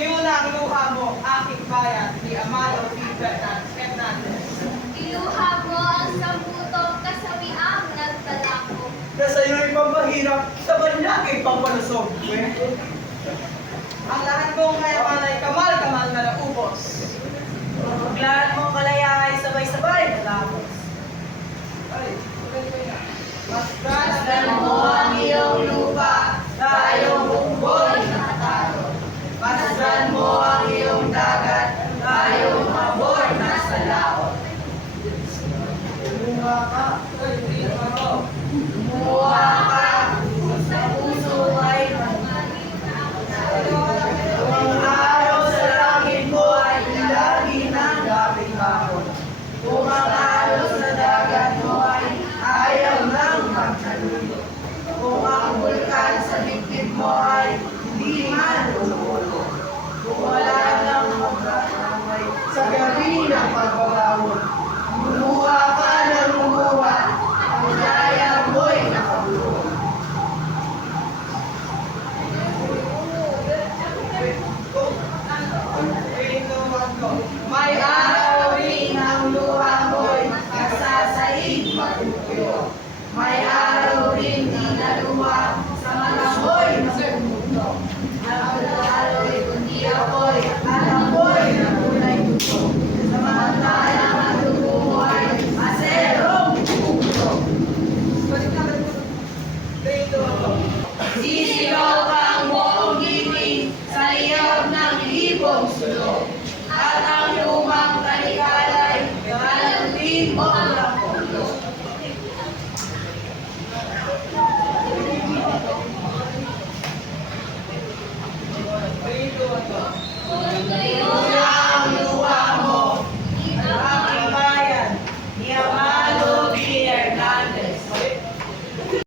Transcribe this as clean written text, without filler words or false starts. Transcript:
tuyo na ang luha mo, aking bayan, ni Amado P. Fernandez. Iluha mo ang sambutong kasawiang nagtalako. Na sa'yo'y pambahirap, sa banyak ay pampalusog. Ang lahat mong kayaman ay kamal-kamal na naubos. Lahat mong kalaya ay sabay-sabay natapos. Masdan mo ang iyong lupa, tayong bukboy nakatalo. Masdan mo ang iyong dagat, tayong mabor na sa laot. Lumuha ka, lumuha ka, sa puso ay ang araw sa langit mo ay ilagi ng gabing hapon. Kung ang araw sa dagat mo ay ayaw nang magkalulo. Kung ang bulkan sa dibdib mo ay hindi man lumulo. Kung wala nang magkakamay sa gabi ng pagbabawon. Lumuha ka ng lumuha, ang daya mo'y nakabulo. May araw rin ang luha mo'y nasasaig matutuyo. May araw rin di naluha sa malamoy na pumuto. Naglalalo'y kundi ako'y at ako'y nakulay tuto. Samantalang ang dugo mo ay aserong pumuto.